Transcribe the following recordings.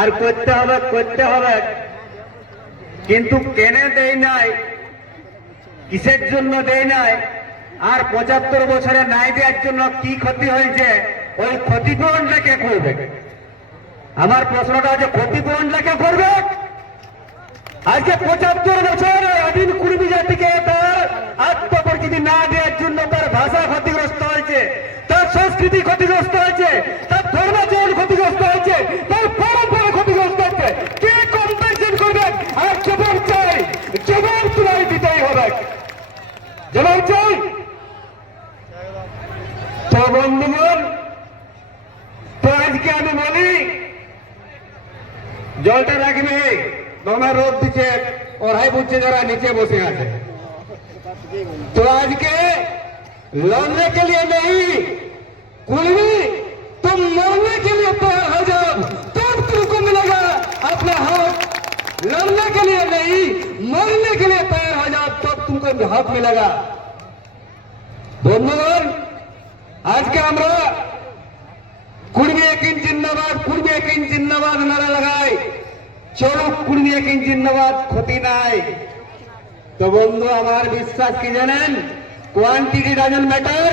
আর করতে হবে, কিন্তু কেনে দেয় নাই, কিসের জন্য দেয় নাই, আর ৭৫ বছরে নাই দেওয়ার জন্য কি ক্ষতি হয়েছে, ওই ক্ষতিপূরণটা কে করবে? আমার প্রশ্নটা হচ্ছে ক্ষতিপূরণটা কে করবে? আজকে ৭৫ বছর আদিম কুর্মী জাতিকে তার আত্মপরিচিতি না দেওয়ার জন্য তার ভাষা ক্ষতিগ্রস্ত হয়েছে, তার সংস্কৃতি ক্ষতিগ্রস্ত হয়েছে, তার ধর্মাচরণ ক্ষতিগ্রস্ত হয়েছে, তার পরম্পরা ক্ষতিগ্রস্ত হয়েছে। কে কম্পেনসেট করবে? আর জবাব চাই, জবাব তোমায় দিতেই হবে, জবাব চাই। তো বন্ধুগণ, তো আজকে আমি বলি জলটা রাখবে, তোমার রোদ দিচ্ছে, ওরাই বুঝছে যারা নিচে বসে আছে। तो आज के लड़ने के लिए नहीं, कुलवी तुम मरने के लिए तैयार हो जाओ, तब तुमको मिलेगा अपना हक। लड़ने के लिए नहीं, मरने के लिए तैयार हो जाओ, तब तुमको हक मिलेगा। বন্ধুগণ, আজকে আমরা কুর্মী একিন জিন্দাবাদ, কুর্মী একিন জিন্দাবাদ নারা লাগাই। চলুক কুর্মী একিন জিন্দাবাদ, ক্ষতি নাই। তো বন্ধু, আমার বিশ্বাস কি জানেন, quantity doesn't matter,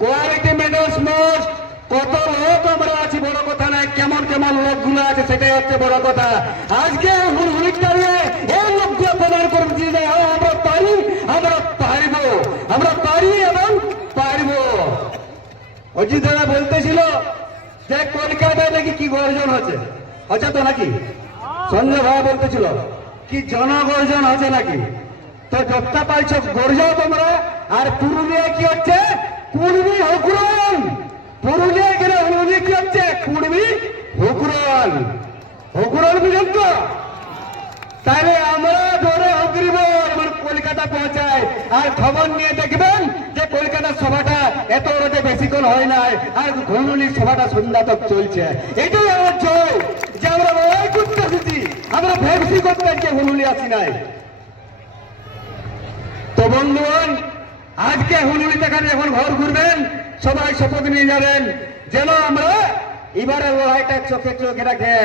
quality matters most. কত লোক আমরা আছি বড় কথা নয়, কেমন কেমন লোকগুলো আছে সেটাই হচ্ছে বড় কথা। আজকে হুড়হুড়িটা নিয়ে এই লোকগুলো প্রদান করছি যে আমরা পারি, আমরা পারব, আমরা পারি এবং পারব। অজিত দাদা বলতেছিল যে কলকাতায় নাকি কি গর্জন হচ্ছে, হচ্ছে তো নাকি? সঞ্জয় ভাই বলতেছিল কি জনগর্জন হচ্ছে নাকি? তো যতটা পাইছো গর্জাও তোমরা। আর পুরুলিয়া কি হচ্ছে? কুর্মী হুকুরন। পুরুলিয়া গেলে হুড়হুড়ি কি হচ্ছে? কুর্মী হুকুরন। হুকুরন বুঝেন তো? তাহলে আমরা ধরে হুকরিব আমার কলকাতা পৌঁছায়। আর খবর নিয়ে দেখবেন যে কলকাতার সভাটা এত রাতে বেশিক্ষণ হয় নাই, আর ঘুনুলির সভাটা সন্ধ্যা তক চলছে। এটাই আমার জয় যে আমরা লড়াই করতে এসেছি, আমরা ভেবসি করতে আজকে ঘুনুলি আসি নাই। তো বন্ধুগণ, আজকে হুলুলি দেখানে যখন ঘর ঘুরবেন, সবাই শপথ নিয়ে যাবেন যেন আমরা এবারে লড়াইটা চোখে চোখে রাখে,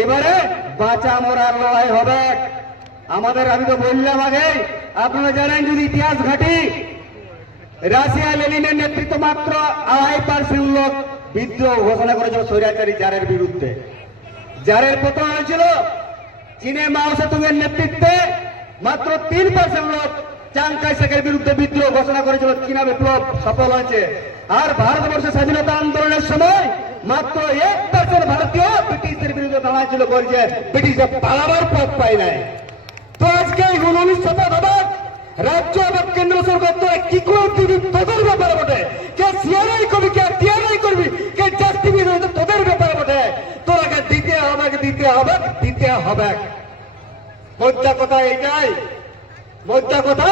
এবারে বাঁচা মরার লড়াই হবে আমাদের। আমি তো বললাম আগে, আপনারা জানেন যদি ইতিহাস ঘাটি, রাশিয়া লেনিনের নেতৃত্ব মাত্র ২.৫% লোক বিদ্রোহ ঘোষণা করেছিল স্বৈরাচারী জারের বিরুদ্ধে। জারের পতন হয়েছিল চীনে মাও সেতুংয়ের নেতৃত্বে, মাত্র ৩% লোক চাং কাই শেকের বিরুদ্ধে বিদ্রোহ ঘোষণা করেছিল। চীনা বিপ্লব সফল হয়েছে। আর ভারতবর্ষের স্বাধীনতা আন্দোলনের সময় মাত্র ১% ভারতীয় ব্রিটিশদের বিরুদ্ধে দাঁড়াচ্ছিল, বলছে ব্রিটিশে পালাবার পথ পাই নাই। তো আজকে এই ১৯ শতক আবার রাজ্য এবং কেন্দ্র সরকার তোরা কি করে দিবি তোদের ব্যাপারে বটে, কে সিআরআই করবি, কে টিআরআই করবি, কে জাস্টিফিকেশন হয়তো তোদের ব্যাপারে বটে। তোরাকে দিতে হবে, দিতে হবে, দিতে হবে। মোদ্দা কথা এইটাই, মোদ্দা কথা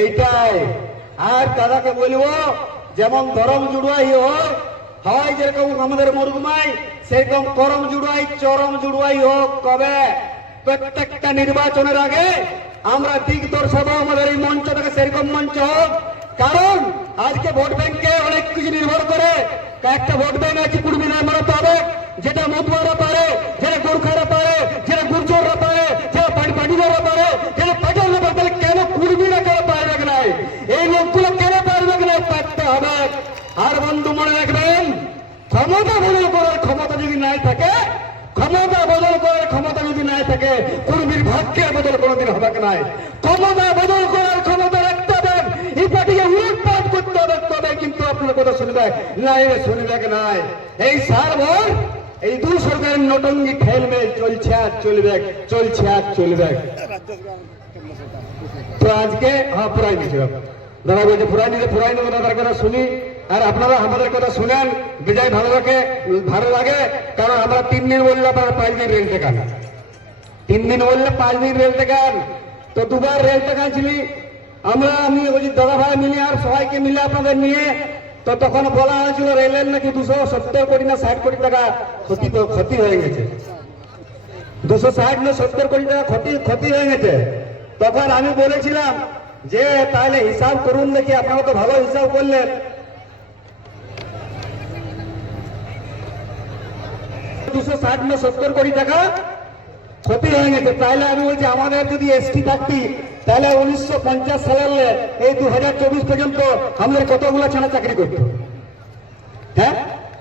এইটাই। আর দাদাকে বলবো যেমন ধরম জুড়াই হোক, হয় যেরকম আমাদের মরুমাই, সেরকম করম জুড়াই চরম জুড়াই হোক। কবে? প্রত্যেকটা নির্বাচনের আগে আমরা দিক দর্শাবো আমাদের এই মঞ্চটাকে সেরকম মঞ্চ হোক। কারণ আজকে ভোট ব্যাংকে অনেক কিছু নির্ভর করে। একটা ভোট ব্যাংক আছে কুর্মীরা মারাতে হবে, যেটা মতুয়ারা পারে, যেটা গোর্খারা পারে, যেটা গুর্জররা পারে, যেটা পাটিদাররা পারে, যেটা পাটালরা পারে। তাহলে কেন কুর্মীরা কেন পারবে নাই? এই লোকগুলো কেন পারবে নাই? পারতে হবে। আর বন্ধু মনে রাখবেন, ক্ষমতা বদল করার ক্ষমতা যদি নাই থাকে, ক্ষমতা বদল করার ক্ষমতা যদি নাই থাকে, কুর্মীর ভাগ্যের বদল কোনোদিন হবে নাই। ক্ষমতা বদল করার ক্ষমতা রাখতে হবে, এই পার্টিকে উলটপাট করতে হবে, তবে কিন্তু আপনার কথা শুনবে নাই, শুনবে নাই। এই সারভর এই দু সরকারের নটঙ্গি খেলমেল চলছে আর চলবে, চলছে আর চলবে। তো আজকে পুরাই নিচ্ছে দাদা বলছে পুরাই নিতে, পুরাই নেবো দাদার কথা শুনি। আর আপনারা আমাদের কথা শুনেন, বিজয় ভালো লাগে। কারণ আমরা 3 দিন বললে আপনারা 5 দিন রেল টেকান, 3 দিন বললে 5 দিন রেল টেকান। তো 2 বার রেল টেকাচ্ছিলি আমরা, আমি বলছি দাদা ভাই মিলে আর সবাইকে মিলে আপনাদের নিয়ে। তো তখন বলা হয়েছিল রেলের নাকি 270 কোটি না 60 কোটি টাকা ক্ষতি হয়ে গেছে। 260 না 70 কোটি টাকা ক্ষতি হয়ে গেছে। তখন আমি বলেছিলাম যে তাহলে হিসাব করুন দেখি, আপনারা তো ভালো হিসাব করলেন। 260 60 না 70 কোটি টাকা ক্ষতি হয়ে গেছে। তাহলে আমি বলছি আমাদের যদি এসটি থাকতি তাহলে 1950 সালের এই 2024 পর্যন্ত আমাদের কতগুলো ছানা চাকরি করতো? হ্যাঁ,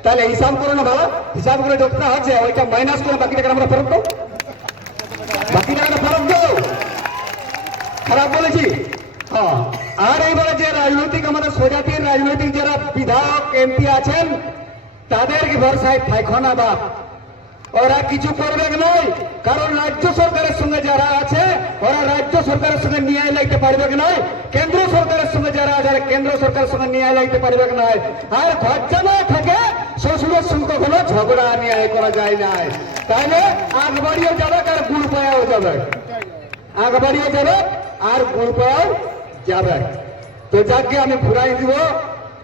তাহলে হিসাব করে না ভালো, হিসাব করে যতটা হচ্ছে ওইটা মাইনাস করে বাকি টাকা আমরা ফেরত দাও, বাকি টাকাটা ফেরত দাও। খারাপ বলেছি? হ্যাঁ। আর এইবারে যে রাজনৈতিক আমাদের স্বজাতির রাজনৈতিক যারা বিধায়ক এমপি আছেন তাদের ভরসায় পায়খানা বাপ, ওরা কিছু করবে নয়। কারণ রাজ্য সরকারের সঙ্গে যারা আছে ওরা রাজ্য সরকারের সঙ্গে নিয়ে লাগতে পারবে নয়, কেন্দ্র সরকারের সঙ্গে যারা আছে কেন্দ্র সরকারের সঙ্গে নিয়ে লাগতে পারবে নয়। আর ঘর জামাই থাকে শ্বশুরের সঙ্গে কোনো ঝগড়া নিয়ে করা যায় না। তাহলে আগ বাড়িও যাবে আর গুড় পায়াও যাবে, আগ বাড়িও যাবে আর গুড় পায়াও যাবে। তো যাকে আমি ঘুরাই দিব।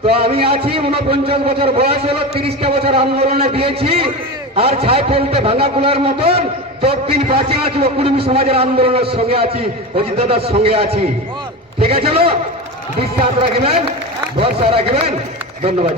তো আমি আছি 49 বছর বয়স হলো, 30টা বছর আন্দোলনে দিয়েছি। আর ছাই ফেলতে ভাঙা কুলার মতন যতদিন বাঁচে আছি কুড়মি সমাজের আন্দোলনের সঙ্গে আছি, অজিত দাদার সঙ্গে আছি। ঠিক আছে, বিশ্বাস রাখবেন, ভরসা রাখবেন। ধন্যবাদ।